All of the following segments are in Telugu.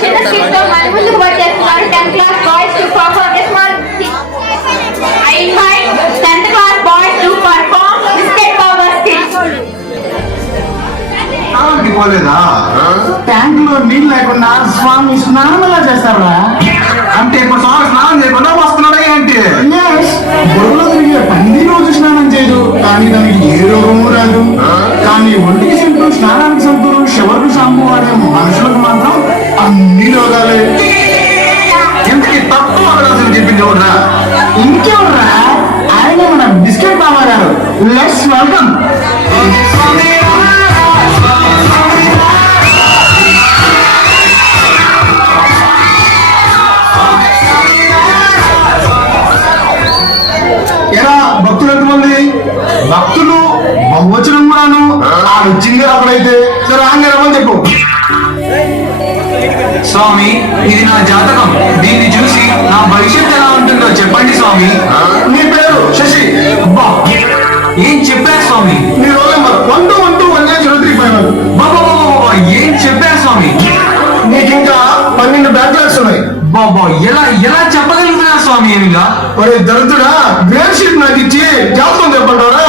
చిన్న స్కిట్ తో మన ముందుకు వచ్చేస్తున్నారు 10th class boys to perform a small skit. I invite 10th class boys to perform biscuit power skit. స్నానానికి పోలేదా? ట్యాంక్ లో నీళ్ళు లేకుండా స్వామి స్నానం ఎలా చేస్తారా? అంటే ఇప్పుడు స్వామి స్నానం చేయకుండా వస్తున్నాడా ఏంటి? గొడవలో తిరిగే పంది రోజు స్నానం చేయదు, కానీ దానికి ఏ రోగము రాదు. కానీ ఒంటికి సింపుల్, స్నానానికి సంతూరు, షవర్కు షాంపూ వాడే మనుషులకు మాత్రం అన్ని రోగాలే. ఇంతకి తప్పు అవకాశం చెప్పింది ఎవరా? ఇంకెవరా? ఆయన మన బిస్కెట్ బాబా గారు. Let's welcome. భక్తులు ఎంతమంది? భక్తులు బహువచనం కూడాను. ఆ వచ్చింది అక్కడైతే సరే ఆంగ్లం చెప్పు. స్వామి, ఇది నా జాతకం. దీన్ని చూసి నా భవిష్యత్తు ఎలా ఉంటుందో చెప్పండి స్వామి. నీ పేరు శశి. ఏం చెప్పారు స్వామి? నీ రోల్ నెంబర్ 12121903 బాబా ఏం చెప్పారు స్వామి? నీకు ఇంకా 12 బ్యాక్లాగ్స్ ఉన్నాయి. బాబా ఎలా ఎలా చెప్పగలుగుతున్నారు స్వామి? ఏమిగా ఒరే దరిద్రుడా, వేర్ షీట్ నాకు ఇచ్చి జాతకం చెప్పంటారా?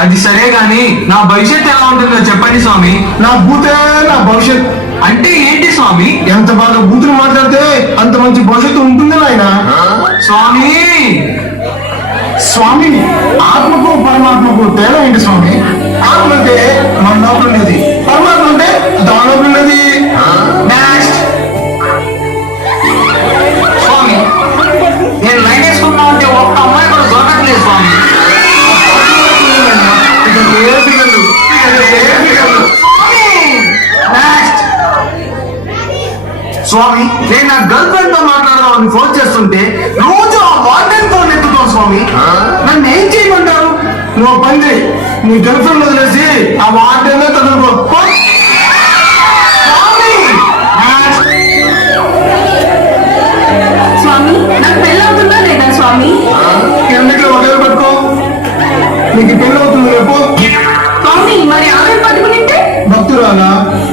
అది సరే గాని నా భవిష్యత్తు ఎలా ఉంటుందో చెప్పండి స్వామి. నా భూతే నా భవిష్యత్. అంటే ఏంటి స్వామి? ఎంత బాగా బూతులు మాట్లాడితే అంత మంచి భవిష్యత్తు ఉంటుంది నాయన. స్వామి స్వామి, ఆత్మకు పరమాత్మకు తేడా ఏంటి స్వామి? ఆత్మ అంటే మన లోపల ఉండేది, పరమాత్మ అంటే దాని లోపల ఉండేది. స్వామి, నేను లైన్ వేసుకున్నా అంటే ఒక్క అమ్మాయి కూడా దొరకట్లేదు స్వామి. స్వామి, నేను నా గర్ల్ ఫ్రెండ్ తో మాట్లాడదామని ఫోన్ చేస్తుంటే రోజు ఆ వార్డెన్ ఫోన్ ఎత్తుతావు స్వామి. నన్ను ఏం చేయమంటారు? నువ్వు పని చేయి, నీ గర్ల్ ఫ్రెండ్ వదిలేసి ఆ వార్డెన్ తదులుకో. స్వామి, నాకు పెళ్ళి అవుతుందా లేదా స్వామి? ఎందుకు ఒకే పట్టుకో, నీకు పెళ్ళి అవుతుంది రేపు. స్వామి, మరి ఆమె పట్టుకునింటే? భక్తురాలా,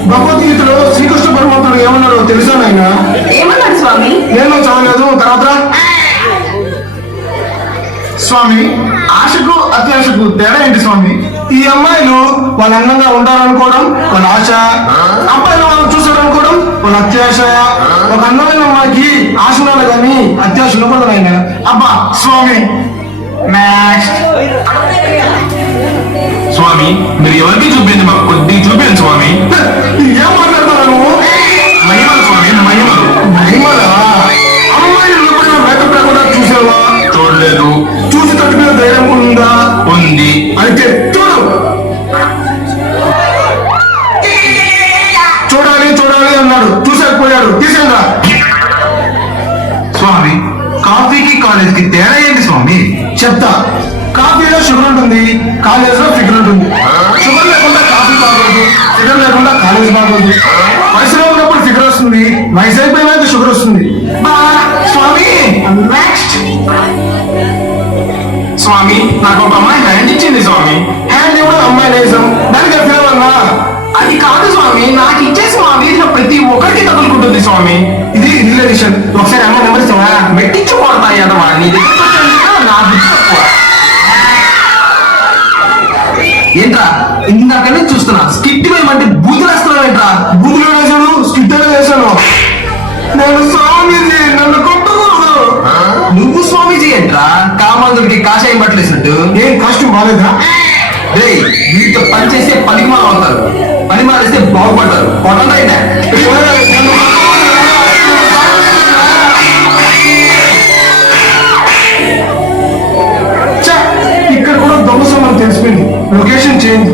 భగవద్గీతలో శ్రీకృష్ణ పరమాత్ముడు ఏమన్నారో తెలుసా నాయన? ఏమన్నాడు స్వామి? నేను చదవలేదు, తర్వాత స్వామి, ఆశకు అత్యాశకు తేడా ఏంటి స్వామి? ఈ అమ్మాయిలు వాళ్ళు అందంగా ఉండాలనుకోవడం వాళ్ళ ఆశ, అబ్బాయిలు వాళ్ళు చూసారనుకోవడం వాళ్ళ అత్యాశ. ఒక అందమైన అమ్మాయికి ఆశ ఉండాలి కానీ అత్యాశ ఉండకూడదు ఆయన. అబ్బా స్వామి. స్వామి, మీరు ఎవరికి చూపింది మాకు కొద్దిగా చూపించండి స్వామి. ఏం మాట్లాడతావు నువ్వు? మహిమలు స్వామి, మహిమలు. మహిమలా? అమ్మాయిలు ఎప్పుడైనా మేకప్ లేకుండా చూసావా? చూడలేదు. చూసి తట్టుకునే ధైర్యం ఉందా? ఉంది. అయితే చూడు. చూడాలి చూడాలి అన్నాడు, చూసేకపోయాడు. తీసేంద్రా. స్వామి, కాఫీకి కాలేజ్కి తేడా ఏంటి స్వామి? చెప్తా. కాఫీలో షుగర్ ఉంటుంది, కాలేజ్ లో ఫిగర్ ఉంటుంది. షుగర్ లేకుండా కాఫీ బాగోదు, ఫిగర్ లేకుండా కాలేజ్ బాగోదు. వయసులో ఉన్నప్పుడు ఫిగర్ వస్తుంది, వయసు అయిపోయినాక షుగర్ వస్తుంది. స్వామి నెక్స్ట్. స్వామి, నాకు ఒక అమ్మాయి హ్యాండ్ ఇచ్చింది స్వామి. హ్యాండ్ ఇవ్వడం అమ్మాయి నేసం, దానికి ఫీల్ అన్నా. అది కాదు స్వామి, నాకు ఇచ్చే స్వామి ప్రతి ఒక్కరికి తగులుకుంటుంది స్వామి. ఇది రిలేషన్. ఒకసారి అమ్మాయి నెంబర్ ఇస్తావా? మెట్టించుకోడతాయి అదవా నీ దగ్గర నా బుద్ధి తక్కువ. ఏంట్రా ఇందాక నుంచి చూస్తున్నా, స్కిట్ వేయమంటే బూతులు వేస్తున్నావు ఏంట్రా? బూతులు వేసాను, స్కిట్ వేసాను. నేను స్వామీజీ, నన్ను కొట్టకూడదు. నువ్వు స్వామీజీ ఏంట్రా? కామాంధుడికి కాషాయం పట్టలేసినట్టు. ఏం కాస్ట్యూమ్ బాగాలేదా? రే, వీటితో పని చేస్తే పనికిమాలు అవుతారు, పని మారేస్తే బాగుపడతారు. కొట్టండి. ఇక్కడ కూడా దొంగ సొమ్మని తెలిసిపోయింది. Location change.